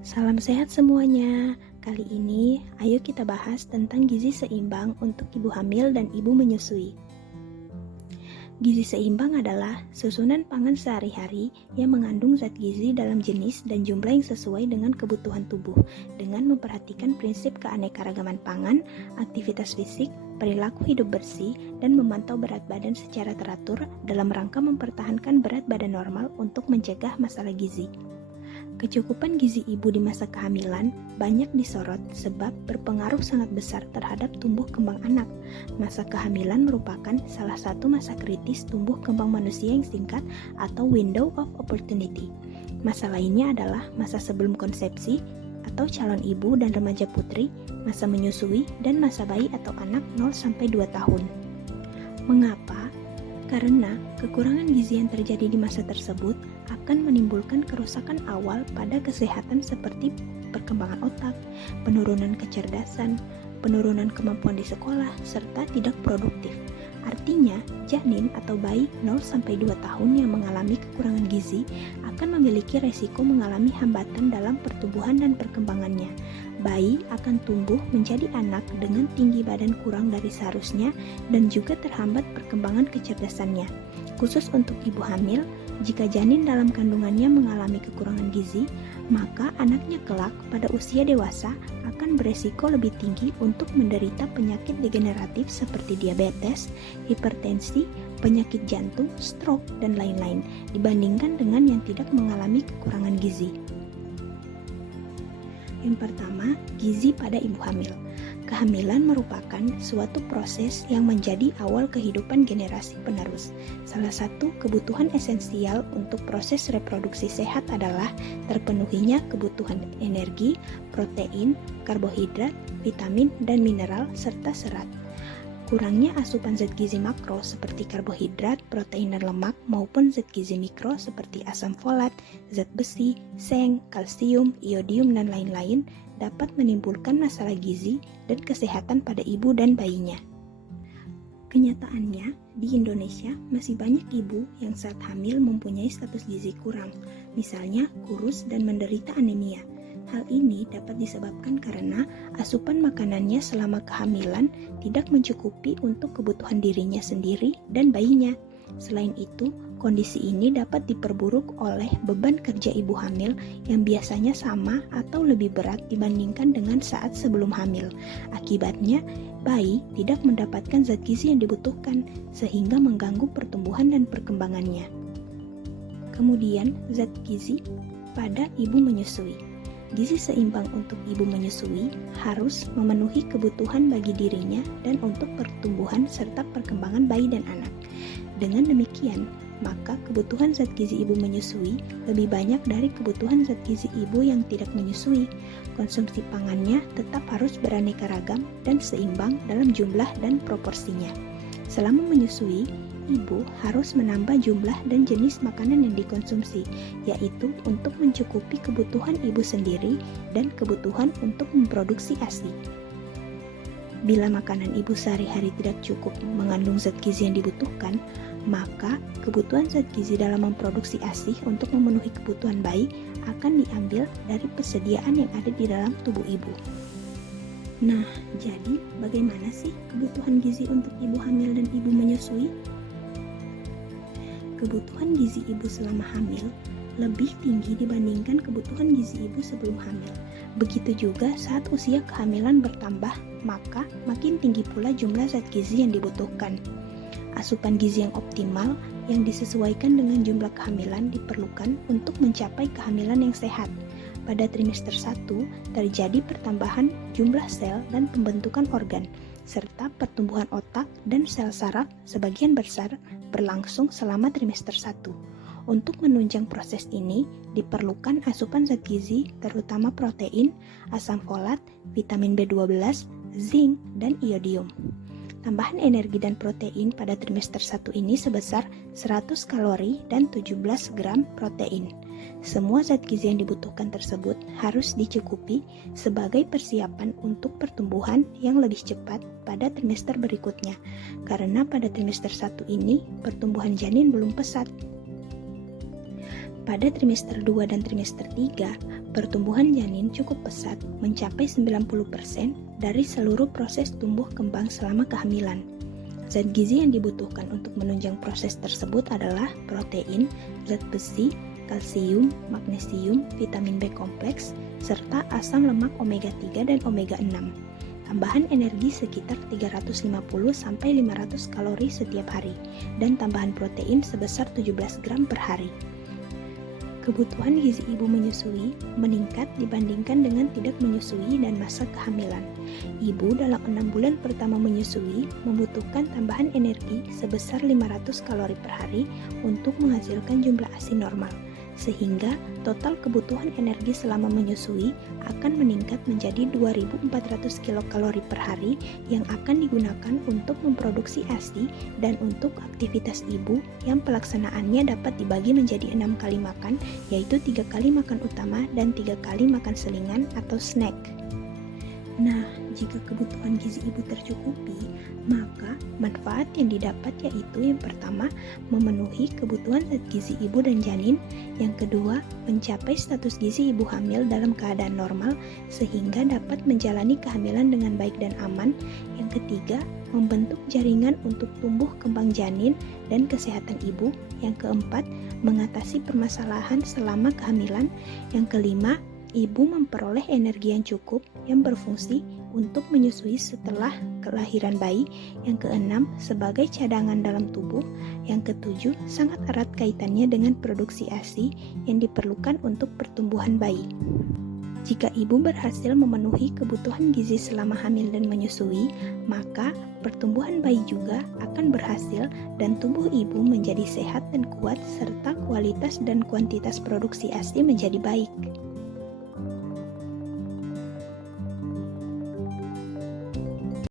Salam sehat semuanya. Kali ini, ayo kita bahas tentang gizi seimbang untuk ibu hamil dan ibu menyusui. Gizi seimbang adalah susunan pangan sehari-hari yang mengandung zat gizi dalam jenis dan jumlah yang sesuai dengan kebutuhan tubuh, dengan memperhatikan prinsip keanekaragaman pangan, aktivitas fisik, perilaku hidup bersih, dan memantau berat badan secara teratur dalam rangka mempertahankan berat badan normal untuk mencegah masalah gizi. Kecukupan gizi ibu di masa kehamilan banyak disorot sebab berpengaruh sangat besar terhadap tumbuh kembang anak. Masa kehamilan merupakan salah satu masa kritis tumbuh kembang manusia yang singkat atau window of opportunity. Masa lainnya adalah masa sebelum konsepsi atau calon ibu dan remaja putri, masa menyusui, dan masa bayi atau anak 0-2 tahun. Mengapa? Karena kekurangan gizi yang terjadi di masa tersebut akan menimbulkan kerusakan awal pada kesehatan seperti perkembangan otak, penurunan kecerdasan, penurunan kemampuan di sekolah, serta tidak produktif. Artinya, janin atau bayi 0-2 tahun yang mengalami kekurangan gizi akan memiliki resiko mengalami hambatan dalam pertumbuhan dan perkembangannya. Bayi akan tumbuh menjadi anak dengan tinggi badan kurang dari seharusnya dan juga terhambat perkembangan kecerdasannya. Khusus untuk ibu hamil, jika janin dalam kandungannya mengalami kekurangan gizi, maka anaknya kelak pada usia dewasa akan beresiko lebih tinggi untuk menderita penyakit degeneratif seperti diabetes, hipertensi, penyakit jantung, stroke, dan lain-lain dibandingkan dengan yang tidak mengalami kekurangan gizi. Yang pertama, gizi pada ibu hamil. Kehamilan merupakan suatu proses yang menjadi awal kehidupan generasi penerus. Salah satu kebutuhan esensial untuk proses reproduksi sehat adalah terpenuhinya kebutuhan energi, protein, karbohidrat, vitamin, dan mineral, serta serat. Kurangnya asupan zat gizi makro seperti karbohidrat, protein, dan lemak maupun zat gizi mikro seperti asam folat, zat besi, seng, kalsium, iodium, dan lain-lain dapat menimbulkan masalah gizi dan kesehatan pada ibu dan bayinya. Kenyataannya, di Indonesia masih banyak ibu yang saat hamil mempunyai status gizi kurang, misalnya kurus dan menderita anemia. Hal ini dapat disebabkan karena asupan makanannya selama kehamilan tidak mencukupi untuk kebutuhan dirinya sendiri dan bayinya. Selain itu, kondisi ini dapat diperburuk oleh beban kerja ibu hamil yang biasanya sama atau lebih berat dibandingkan dengan saat sebelum hamil. Akibatnya, bayi tidak mendapatkan zat gizi yang dibutuhkan sehingga mengganggu pertumbuhan dan perkembangannya. Kemudian, zat gizi pada ibu menyusui. Gizi seimbang untuk ibu menyusui harus memenuhi kebutuhan bagi dirinya dan untuk pertumbuhan serta perkembangan bayi dan anak. Dengan demikian, maka kebutuhan zat gizi ibu menyusui lebih banyak dari kebutuhan zat gizi ibu yang tidak menyusui. Konsumsi pangannya tetap harus beraneka ragam dan seimbang dalam jumlah dan proporsinya. Selama menyusui, ibu harus menambah jumlah dan jenis makanan yang dikonsumsi, yaitu untuk mencukupi kebutuhan ibu sendiri dan kebutuhan untuk memproduksi ASI. Bila makanan ibu sehari-hari tidak cukup mengandung zat gizi yang dibutuhkan, maka kebutuhan zat gizi dalam memproduksi ASI untuk memenuhi kebutuhan bayi akan diambil dari persediaan yang ada di dalam tubuh ibu. Nah, jadi bagaimana sih kebutuhan gizi untuk ibu hamil dan ibu menyusui? Kebutuhan gizi ibu selama hamil lebih tinggi dibandingkan kebutuhan gizi ibu sebelum hamil. Begitu juga saat usia kehamilan bertambah, maka makin tinggi pula jumlah zat gizi yang dibutuhkan. Asupan gizi yang optimal yang disesuaikan dengan jumlah kehamilan diperlukan untuk mencapai kehamilan yang sehat. Pada trimester 1 terjadi pertambahan jumlah sel dan pembentukan organ, serta pertumbuhan otak dan sel saraf sebagian besar berlangsung selama trimester 1. Untuk menunjang proses ini, diperlukan asupan zat gizi terutama protein, asam folat, vitamin B12, zinc, dan iodium. Tambahan energi dan protein pada trimester 1 ini sebesar 100 kalori dan 17 gram protein. Semua zat gizi yang dibutuhkan tersebut harus dicukupi sebagai persiapan untuk pertumbuhan yang lebih cepat pada trimester berikutnya, karena pada trimester 1 ini pertumbuhan janin belum pesat. Pada trimester 2 dan trimester 3, pertumbuhan janin cukup pesat mencapai 90% dari seluruh proses tumbuh kembang selama kehamilan. Zat gizi yang dibutuhkan untuk menunjang proses tersebut adalah protein, zat besi, kalsium, magnesium, vitamin B kompleks, serta asam lemak omega 3 dan omega 6. Tambahan energi sekitar 350-500 kalori setiap hari, dan tambahan protein sebesar 17 gram per hari. Kebutuhan gizi ibu menyusui meningkat dibandingkan dengan tidak menyusui dan masa kehamilan. Ibu dalam 6 bulan pertama menyusui membutuhkan tambahan energi sebesar 500 kalori per hari untuk menghasilkan jumlah ASI normal, sehingga total kebutuhan energi selama menyusui akan meningkat menjadi 2.400 kilokalori per hari yang akan digunakan untuk memproduksi ASI dan untuk aktivitas ibu yang pelaksanaannya dapat dibagi menjadi 6 kali makan, yaitu 3 kali makan utama dan 3 kali makan selingan atau snack. Nah, jika kebutuhan gizi ibu tercukupi, maka manfaat yang didapat yaitu yang pertama, memenuhi kebutuhan zat gizi ibu dan janin, yang kedua, mencapai status gizi ibu hamil dalam keadaan normal sehingga dapat menjalani kehamilan dengan baik dan aman, yang ketiga, membentuk jaringan untuk tumbuh kembang janin dan kesehatan ibu, yang keempat, mengatasi permasalahan selama kehamilan, yang kelima, ibu memperoleh energi yang cukup yang berfungsi untuk menyusui setelah kelahiran bayi, yang keenam sebagai cadangan dalam tubuh, yang ketujuh sangat erat kaitannya dengan produksi ASI yang diperlukan untuk pertumbuhan bayi. Jika ibu berhasil memenuhi kebutuhan gizi selama hamil dan menyusui, maka pertumbuhan bayi juga akan berhasil dan tubuh ibu menjadi sehat dan kuat serta kualitas dan kuantitas produksi ASI menjadi baik.